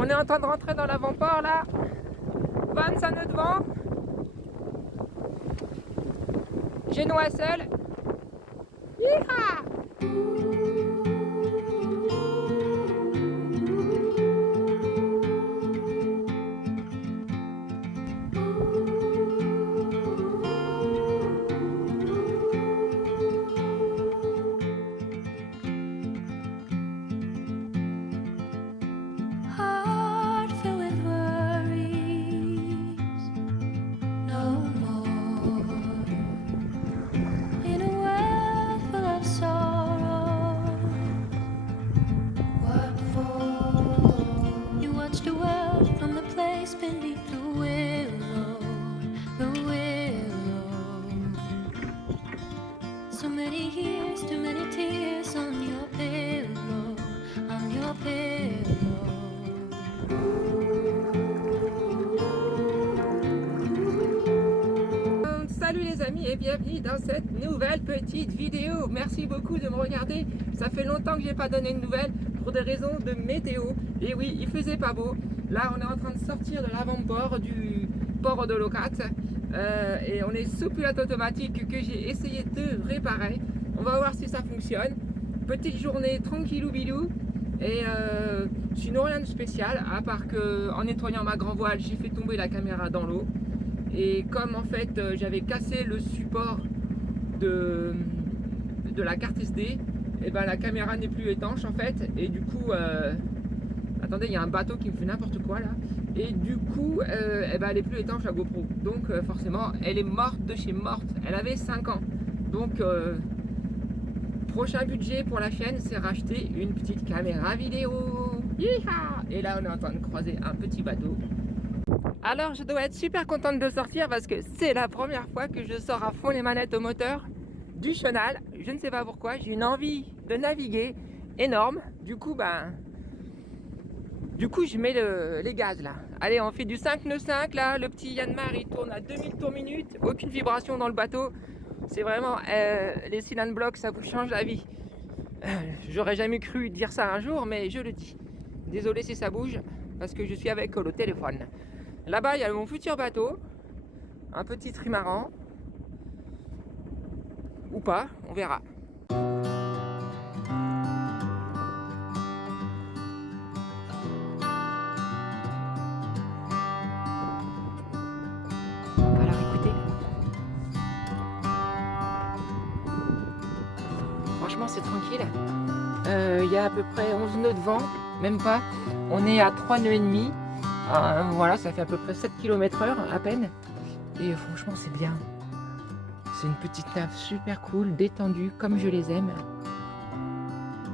On est en train de rentrer dans l'avant-port là. 25 nœuds de vent. Génois seul. Yeeha! Heart filled with worries, no more. In a world full of sorrow, what for? You watch the world from the place beneath the willow, the willow. So many years, too many tears on your pillow, on your pillow. Salut les amis et bienvenue dans cette nouvelle petite vidéo. Merci beaucoup de me regarder. Ça fait longtemps que j'ai pas donné de nouvelles pour des raisons de météo. Et oui, il faisait pas beau. Là, on est en train de sortir de l'avant-port du port de Locat et on est sous pilote automatique que j'ai essayé de réparer. On va voir si ça fonctionne. Petite journée tranquillou bilou. Et sinon rien de spécial à part que en nettoyant ma grand voile, j'ai fait tomber la caméra dans l'eau. Et comme en fait j'avais cassé le support de la carte SD, et ben la caméra n'est plus étanche en fait. Et du coup, attendez, il y a un bateau qui me fait n'importe quoi là. Et du coup, et ben elle est plus étanche la GoPro. Donc forcément, elle est morte de chez morte. Elle avait 5 ans. Donc prochain budget pour la chaîne, c'est racheter une petite caméra vidéo. Yeeha! Et là, on est en train de croiser un petit bateau. Alors je dois être super contente de sortir parce que c'est la première fois que je sors à fond les manettes au moteur du chenal. Je ne sais pas pourquoi, j'ai une envie de naviguer énorme. Du coup je mets les gaz là. Allez, on fait du 5 nœuds 5 là. Le petit Yanmar il tourne à 2000 tours minute. Aucune vibration dans le bateau. C'est vraiment les cylindres blocs, ça vous change la vie. J'aurais jamais cru dire ça un jour, mais je le dis. Désolé si ça bouge parce que je suis avec le téléphone. Là-bas, il y a mon futur bateau, un petit trimaran, ou pas, on verra. Alors écoutez, franchement c'est tranquille. Il y a à peu près 11 nœuds de vent, même pas. On est à 3 nœuds et demi. Voilà, ça fait à peu près 7 km/h à peine. Et franchement, c'est bien. C'est une petite nave super cool, détendue, comme je les aime.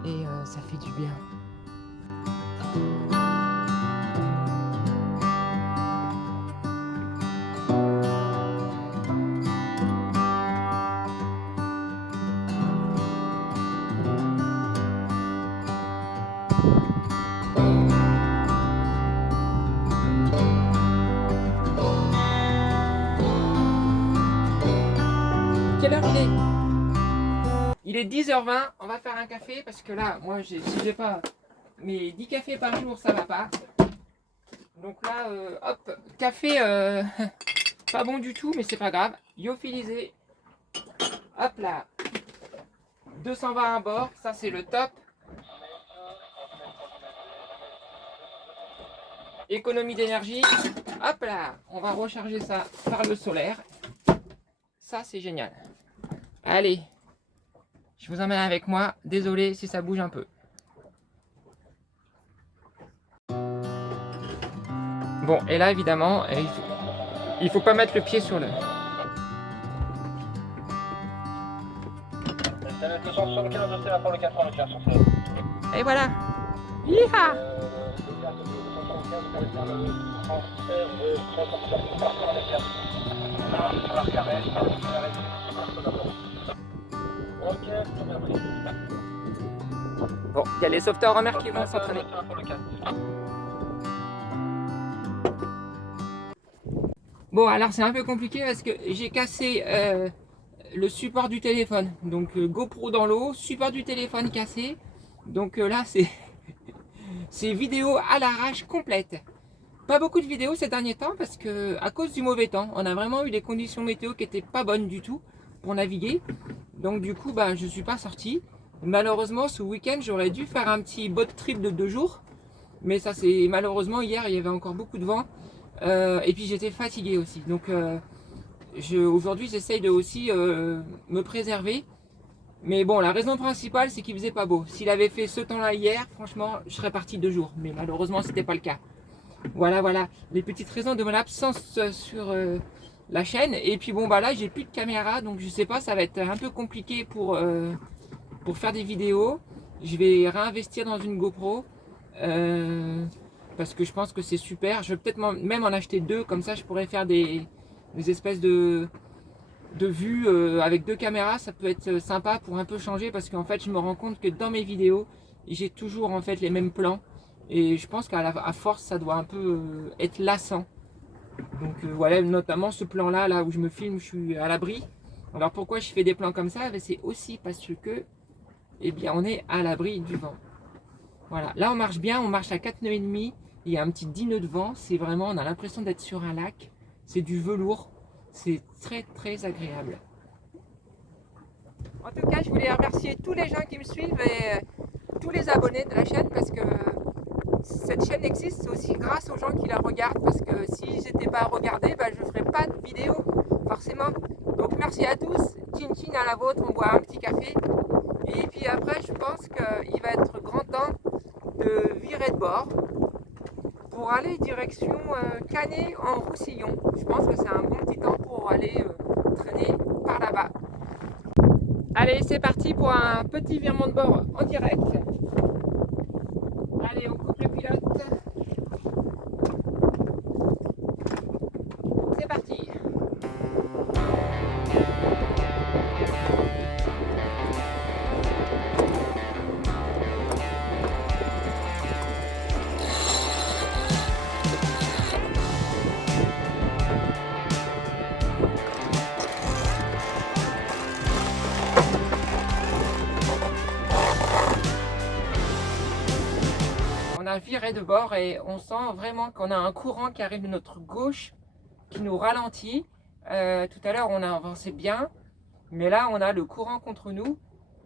Et ça fait du bien. Quelle heure il est? Il est 10h20, on va faire un café parce que là, moi, si j'ai pas mes 10 cafés par jour, ça va pas. Donc là, hop, café pas bon du tout, mais c'est pas grave. Lyophilisé, hop là, 220 à bord, ça c'est le top. Économie d'énergie, hop là, on va recharger ça par le solaire. Ça c'est génial. Allez, je vous emmène avec moi. Désolé si ça bouge un peu. Bon, et là évidemment, il faut pas mettre le pied sur le. Et voilà. Yeeha! Bon, il y a les sauveteurs en mer qui vont s'entraîner. Bon, alors c'est un peu compliqué parce que j'ai cassé le support du téléphone. Donc GoPro dans l'eau, support du téléphone cassé. Donc là, c'est vidéo à l'arrache complète. Pas beaucoup de vidéos ces derniers temps parce que à cause du mauvais temps, on a vraiment eu des conditions météo qui étaient pas bonnes du tout pour naviguer. Donc du coup, bah, je suis pas sorti. Malheureusement, ce week-end, j'aurais dû faire un petit boat trip de 2 jours. Mais ça, c'est malheureusement hier, il y avait encore beaucoup de vent. Et puis j'étais fatigué aussi. Donc aujourd'hui, j'essaye de aussi me préserver. Mais bon, la raison principale, c'est qu'il faisait pas beau. S'il avait fait ce temps-là hier, franchement, je serais parti 2 jours. Mais malheureusement, c'était pas le cas. Voilà, voilà, les petites raisons de mon absence sur la chaîne. Et puis bon, bah là, j'ai plus de caméra, donc je sais pas, ça va être un peu compliqué pour faire des vidéos. Je vais réinvestir dans une GoPro parce que je pense que c'est super. Je vais peut-être même en acheter 2, comme ça, je pourrais faire des espèces de vues avec 2 caméras. Ça peut être sympa pour un peu changer parce qu'en fait, je me rends compte que dans mes vidéos, j'ai toujours en fait les mêmes plans. Et je pense qu'à force, ça doit un peu être lassant. Donc voilà, notamment ce plan-là, là où je me filme, je suis à l'abri. Alors pourquoi je fais des plans comme ça? C'est aussi parce que, eh bien, on est à l'abri du vent. Voilà, là on marche bien, on marche à 4 nœuds et demi. Il y a un petit 10 nœuds de vent. C'est vraiment, on a l'impression d'être sur un lac. C'est du velours. C'est très très agréable. En tout cas, je voulais remercier tous les gens qui me suivent et tous les abonnés de la chaîne parce que cette chaîne existe aussi grâce aux gens qui la regardent parce que si j'étais pas regardé, bah, je ne ferais pas de vidéo forcément. Donc merci à tous, chin chin à la vôtre, on boit un petit café. Et puis après je pense qu'il va être grand temps de virer de bord pour aller direction Canet en Roussillon. Je pense que c'est un bon petit temps pour aller traîner par là-bas. Allez, c'est parti pour un petit virement de bord en direct. Allez, on coupe le pilote. C'est parti. On a viré de bord et on sent vraiment qu'on a un courant qui arrive de notre gauche qui nous ralentit. Tout à l'heure on a avancé bien, mais là on a le courant contre nous.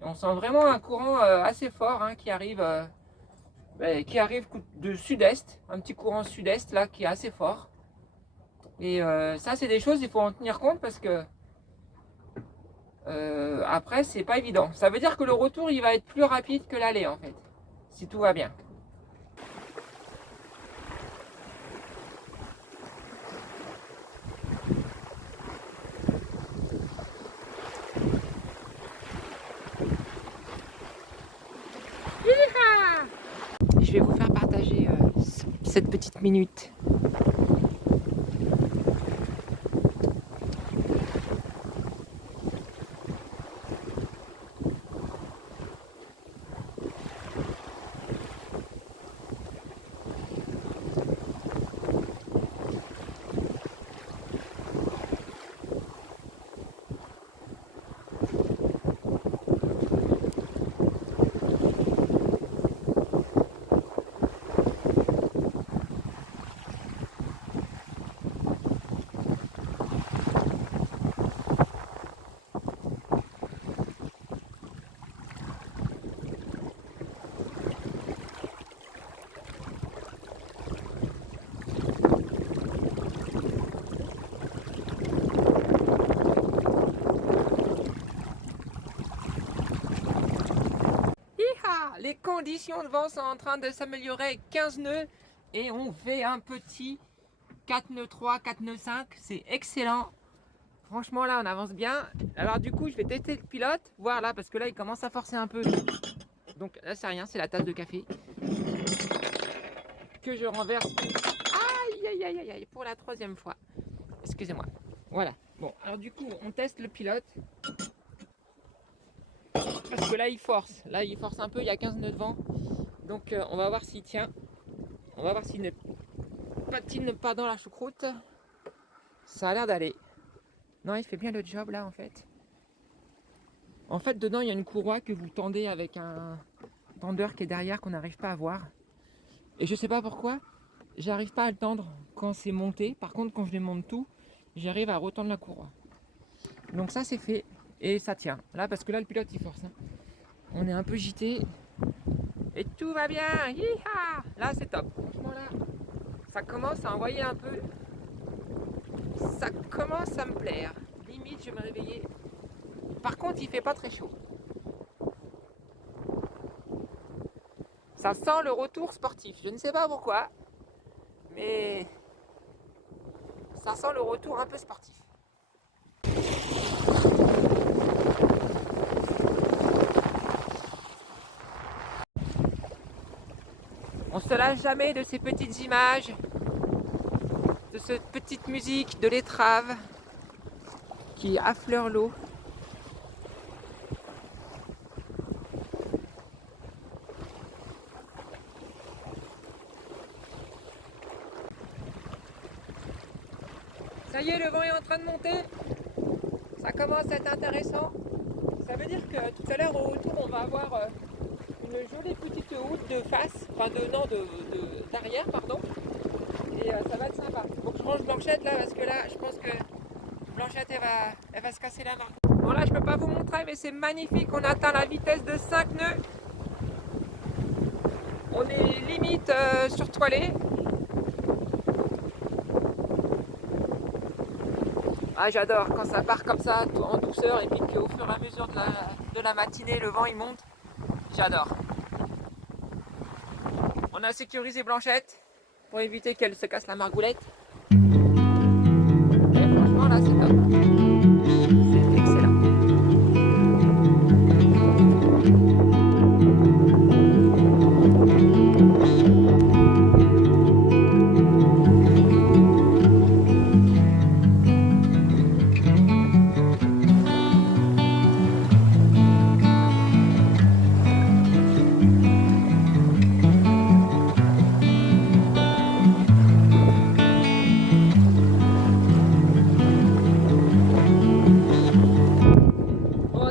On sent vraiment un courant assez fort hein, qui arrive de sud-est, un petit courant sud-est là qui est assez fort. Et ça c'est des choses, il faut en tenir compte parce que après c'est pas évident. Ça veut dire que le retour il va être plus rapide que l'aller en fait, si tout va bien. Je vais vous faire partager cette petite minute. Les conditions de vent sont en train de s'améliorer, 15 nœuds et on fait un petit 4 nœuds 3, 4 nœuds 5, c'est excellent. Franchement là on avance bien. Alors du coup je vais tester le pilote, voir là parce que là il commence à forcer un peu. Donc là c'est rien, c'est la tasse de café que je renverse. Aïe aïe aïe aïe aïe pour la 3e fois. Excusez-moi. Voilà. Bon alors du coup on teste le pilote. Parce que là il force un peu, il y a 15 nœuds de vent. Donc on va voir s'il tient. On va voir s'il ne patine pas dans la choucroute. Ça a l'air d'aller. Non, il fait bien le job là en fait. En fait dedans il y a une courroie que vous tendez avec un tendeur qui est derrière qu'on n'arrive pas à voir. Et je sais pas pourquoi, j'arrive pas à le tendre quand c'est monté. Par contre, quand je démonte tout, j'arrive à retendre la courroie. Donc ça c'est fait et ça tient. Là parce que là le pilote il force. Hein. On est un peu gité et tout va bien. Hi-ha. Là c'est top. Franchement là, ça commence à envoyer un peu. Ça commence à me plaire. Limite je vais me réveiller. Par contre il fait pas très chaud. Ça sent le retour sportif. Je ne sais pas pourquoi, mais ça sent le retour un peu sportif. On se lasse jamais de ces petites images, de cette petite musique de l'étrave qui affleure l'eau. Ça y est, le vent est en train de monter. Ça commence à être intéressant. Ça veut dire que tout à l'heure au retour, on va avoir une jolie petite route de face, enfin d'arrière, pardon. Et ça va être sympa. Faut que je range Blanchette là parce que là, je pense que Blanchette elle va se casser la main. Bon là, je peux pas vous montrer, mais c'est magnifique. On atteint la vitesse de 5 nœuds. On est limite surtoilé. Ah, j'adore quand ça part comme ça en douceur et puis qu'au fur et à mesure de la matinée le vent il monte. J'adore. On a sécurisé Blanchette pour éviter qu'elle se casse la margoulette. Et franchement là c'est top. C'est excellent.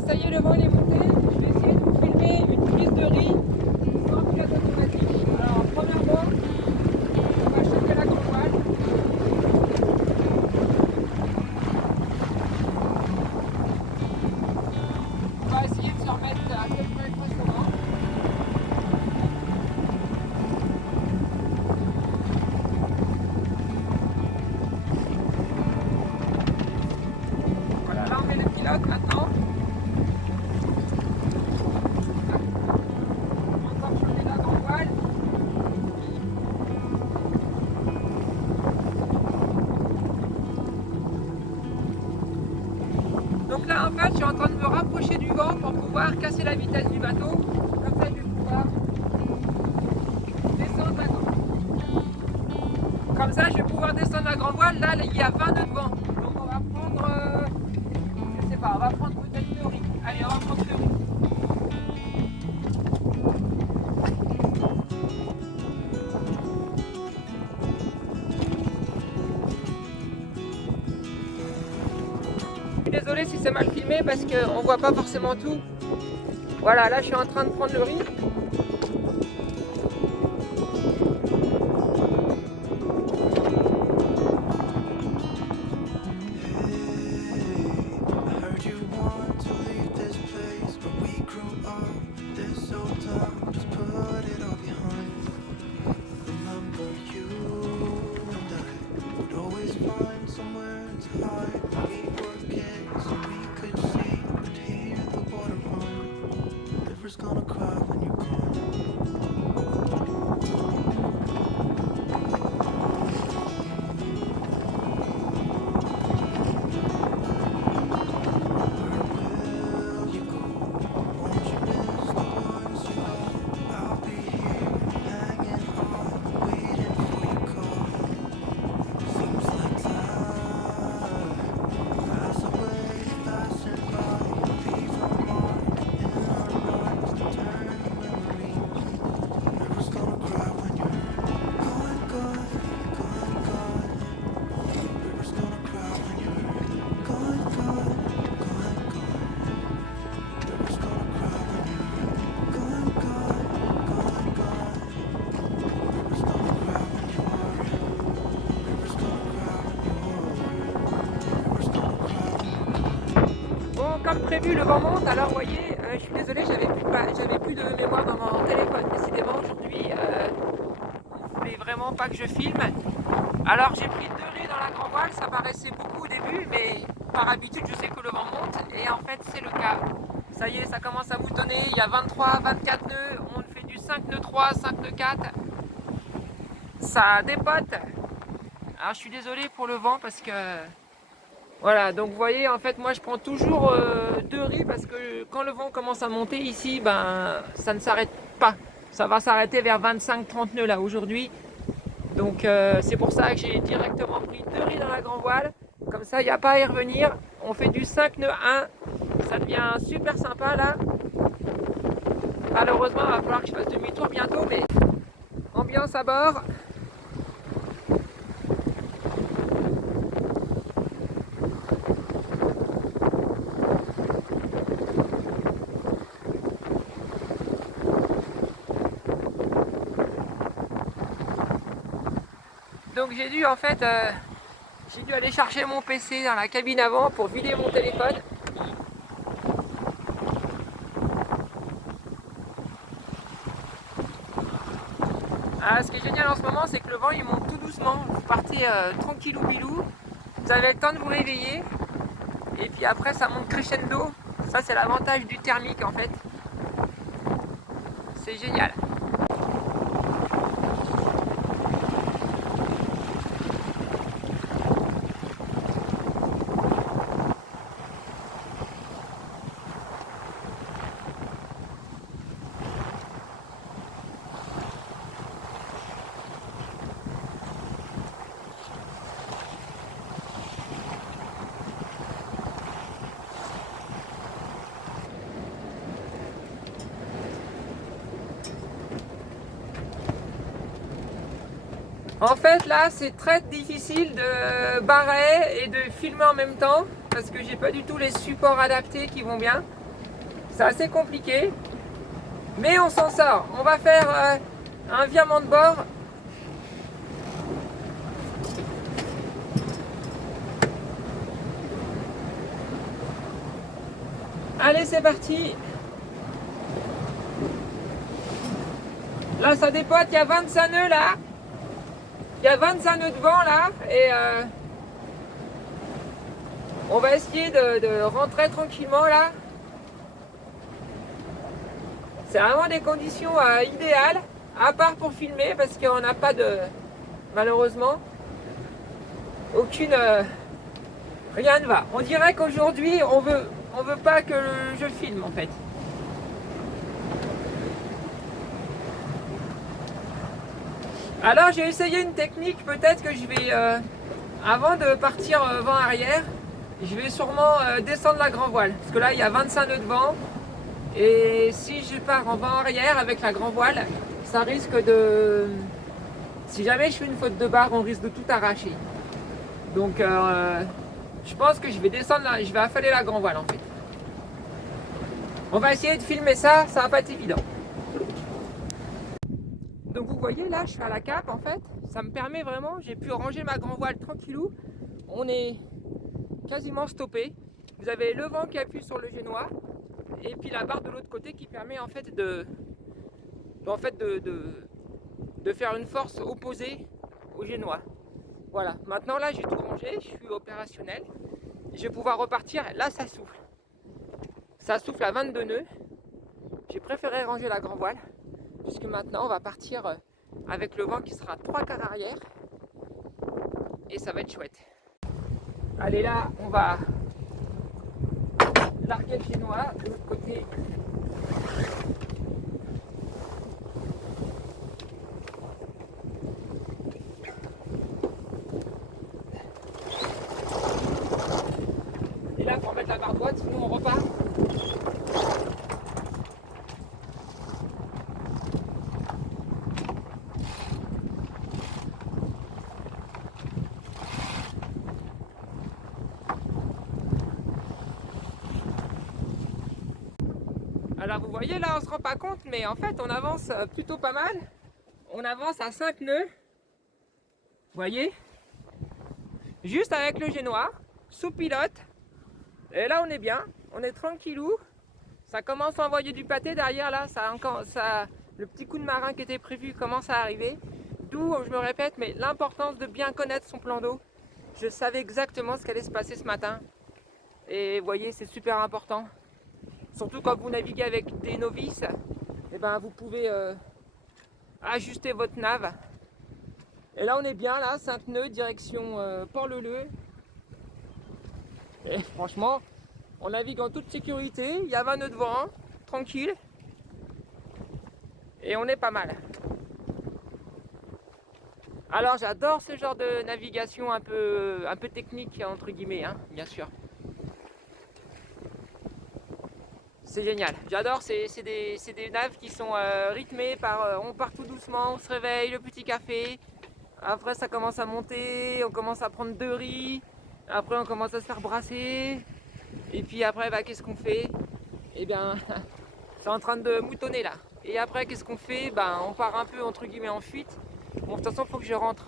Ça y est, le vent il est monté. Je vais essayer de vous filmer une prise de riz sans pilote automatique. Alors, premièrement, on va chauffer la grande voile. On va essayer de se remettre à peu près face au vent. Voilà, là on met le pilote maintenant. Donc là en fait je suis en train de me rapprocher du vent pour pouvoir casser la vitesse du bateau. Comme ça je vais pouvoir descendre la grande. Comme ça je vais pouvoir descendre la grande voile. Là il y a 20 nœuds de vent. Donc on va prendre, je sais pas, on va prendre peut-être le riz. Allez on va prendre le riz. Désolé si c'est mal filmé parce qu'on voit pas forcément tout. Voilà, là je suis en train de prendre le riz. Gonna cry when you're gone. prévu, le vent monte. Alors vous voyez, je suis désolé, j'avais plus de mémoire dans mon téléphone. Décidément aujourd'hui, on voulait vraiment pas que je filme. Alors j'ai pris 2 riz dans la grand voile, ça paraissait beaucoup au début, mais par habitude je sais que le vent monte et en fait c'est le cas. Ça y est, ça commence à moutonner, il y a 23, 24 nœuds, on fait du 5 nœuds 3, 5 nœuds 4. Ça dépote. Alors je suis désolé pour le vent parce que... Voilà, donc vous voyez, en fait moi je prends toujours 2 riz parce que quand le vent commence à monter ici, ben ça ne s'arrête pas. Ça va s'arrêter vers 25-30 nœuds là aujourd'hui. Donc c'est pour ça que j'ai directement pris 2 riz dans la grand voile. Comme ça, il n'y a pas à y revenir. On fait du 5 nœuds 1. Ça devient super sympa là. Malheureusement, il va falloir que je fasse demi-tour bientôt, mais ambiance à bord. Donc j'ai dû en fait aller chercher mon PC dans la cabine avant pour vider mon téléphone. Ah, ce qui est génial en ce moment, c'est que le vent il monte tout doucement. Vous partez tranquillou bilou, vous avez le temps de vous réveiller et puis après ça monte crescendo. Ça c'est l'avantage du thermique en fait. C'est génial. En fait là c'est très difficile de barrer et de filmer en même temps parce que j'ai pas du tout les supports adaptés qui vont bien. C'est assez compliqué mais on s'en sort. On va faire un virement de bord. Allez c'est parti. Là ça dépote, il y a 25 nœuds là. Il y a 25 nœuds de vent là et on va essayer de rentrer tranquillement là. C'est vraiment des conditions idéales, à part pour filmer parce qu'on n'a pas de, malheureusement, aucune, rien ne va. On dirait qu'aujourd'hui on veut pas que je filme en fait. Alors j'ai essayé une technique, peut-être que je vais, avant de partir vent arrière, je vais sûrement descendre la grand voile. Parce que là il y a 25 nœuds de vent. Et si je pars en vent arrière avec la grand voile, ça risque de... Si jamais je fais une faute de barre, on risque de tout arracher. Donc je pense que je vais descendre, je vais affaler la grand voile en fait. On va essayer de filmer ça, ça va pas être évident. Donc vous voyez là, je suis à la cape en fait. Ça me permet vraiment, j'ai pu ranger ma grand voile tranquillou. On est quasiment stoppé. Vous avez le vent qui appuie sur le génois. Et puis la barre de l'autre côté qui permet en fait de faire une force opposée au génois. Voilà, maintenant là j'ai tout rangé, je suis opérationnel. Je vais pouvoir repartir, là ça souffle. Ça souffle à 22 nœuds. J'ai préféré ranger la grand voile, puisque maintenant on va partir avec le vent qui sera 3/4 arrière. Et ça va être chouette. Allez là, on va larguer le génois de l'autre côté. Et là, il faut remettre la barre droite, sinon on repart. Alors vous voyez là on se rend pas compte mais en fait on avance plutôt pas mal. On avance à 5 nœuds. Vous voyez, juste avec le génois, sous pilote. Et là on est bien. On est tranquillou. Ça commence à envoyer du pâté derrière là. Le petit coup de marin qui était prévu commence à arriver. D'où, je me répète, mais l'importance de bien connaître son plan d'eau. Je savais exactement ce qu'allait se passer ce matin. Et vous voyez, c'est super important. Surtout quand vous naviguez avec des novices, et ben vous pouvez ajuster votre nav. Et là on est bien là, Sainte-Neu, direction Port-le-Leu. Et franchement, on navigue en toute sécurité, il y a 20 nœuds de vent, tranquille. Et on est pas mal. Alors j'adore ce genre de navigation un peu technique entre guillemets, hein, bien sûr. C'est génial, j'adore, c'est des naves qui sont rythmées par on part tout doucement, on se réveille, le petit café, après ça commence à monter, on commence à prendre 2 riz, après on commence à se faire brasser, et puis après bah, qu'est-ce qu'on fait? Eh bien c'est en train de moutonner là, et après qu'est-ce qu'on fait? Bah, on part un peu entre guillemets en fuite, bon de toute façon il faut que je rentre.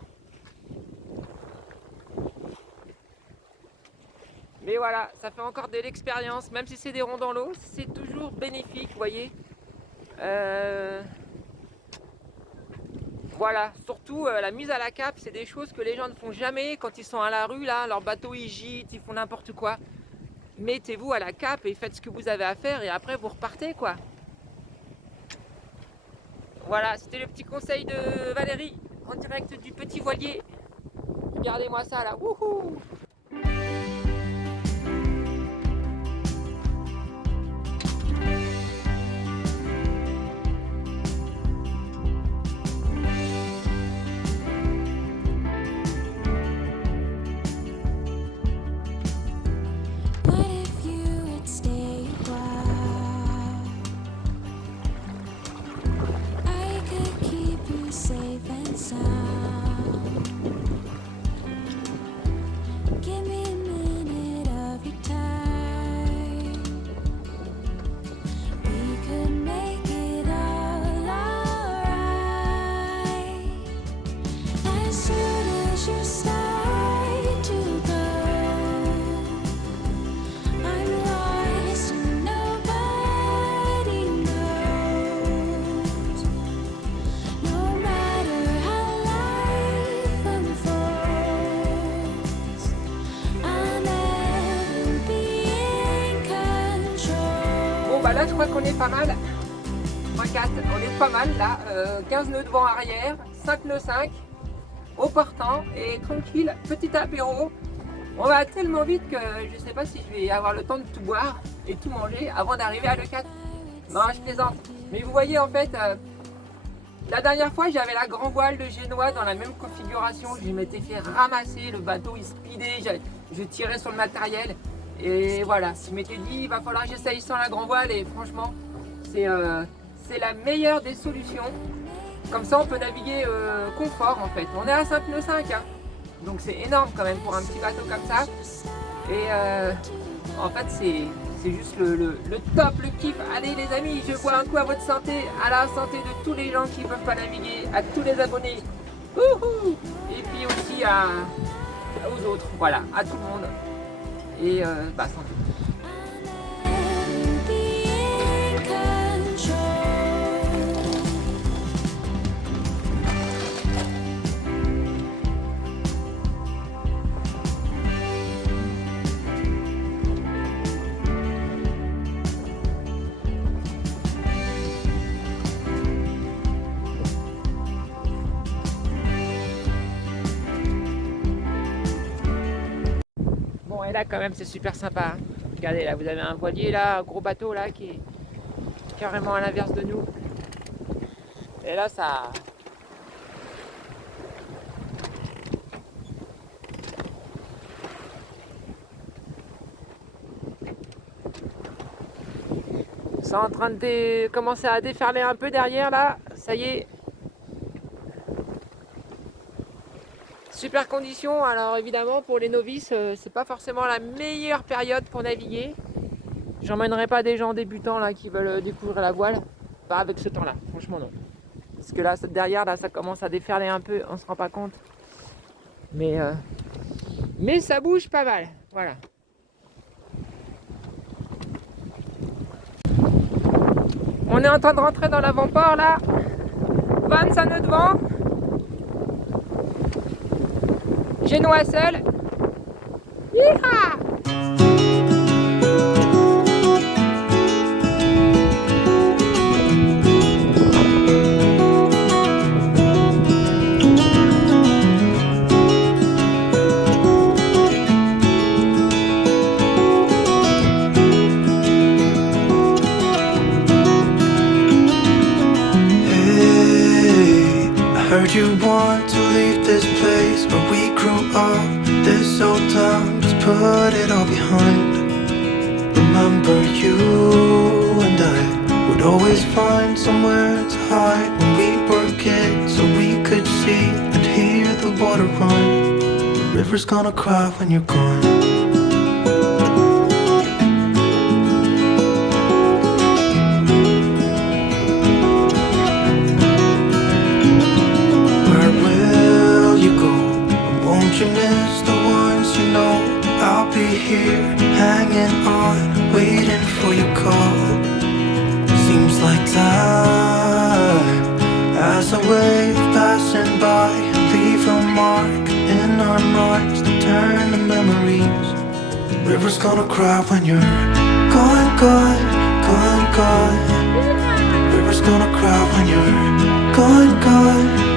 Mais voilà, ça fait encore de l'expérience, même si c'est des ronds dans l'eau, c'est toujours bénéfique, vous voyez. Voilà, surtout la mise à la cape, c'est des choses que les gens ne font jamais quand ils sont à la rue, là, leur bateau ils gîtent, ils font n'importe quoi. Mettez-vous à la cape et faites ce que vous avez à faire et après vous repartez, quoi. Voilà, c'était le petit conseil de Valérie, en direct du Petit Voilier. Regardez-moi ça là, wouhou! What if you would stay a while? I could keep you safe and sound. Give me a minute of your time. We could make it all alright. As soon as you start to go, I'm lost and nobody knows. No matter how life unfolds, I'll never be in control. Bon bah là je crois qu'on est pas mal. 3-4, on est pas mal là. 15 nœuds de vent arrière, 5 nœuds 5 au portant et tranquille, petit apéro. On va tellement vite que je sais pas si je vais avoir le temps de tout boire et tout manger avant d'arriver à l'E4. Non, je plaisante. Mais vous voyez en fait, la dernière fois j'avais la grand voile de Génois dans la même configuration. Je m'étais fait ramasser, le bateau il speedait, je tirais sur le matériel. Et voilà, je m'étais dit il va falloir que j'essaye sans la grand voile et franchement c'est la meilleure des solutions. Comme ça on peut naviguer confort en fait. On est à 5 nœuds 5 hein. Donc c'est énorme quand même pour un petit bateau comme ça. Et en fait c'est juste le top, le kiff. Allez les amis, je bois un coup à votre santé, à la santé de tous les gens qui ne peuvent pas naviguer, à tous les abonnés. Wouhou! Et puis aussi aux autres, voilà, à tout le monde. Et bah santé. Never be in control. Bon et là quand même c'est super sympa. Hein. Regardez là, vous avez un voilier là, un gros bateau là qui est carrément à l'inverse de nous. Et là ça... C'est en train de commencer à déferler un peu derrière là, ça y est. Super conditions, alors évidemment pour les novices, c'est pas forcément la meilleure période pour naviguer. J'emmènerai pas des gens débutants là qui veulent découvrir la voile, pas avec ce temps-là, franchement non. Parce que là, derrière là, ça commence à déferler un peu, on se rend pas compte. Mais ça bouge pas mal, voilà. On est en train de rentrer dans l'avant-port là. 25 nœuds de vent. Génois seul. Hi-ha! Hey, I heard you want to leave this place where we grew up. This old town, just put it all behind. Remember you and I would always find somewhere to hide when we were kids, so we could see and hear the water run. The river's gonna cry when you're gone. You miss the ones you know. I'll be here, hanging on, waiting for your call. Seems like time as a wave passing by, leave a mark in our minds to turn to memories. The river's gonna cry when you're gone, gone, gone, gone. The river's gonna cry when you're gone, gone.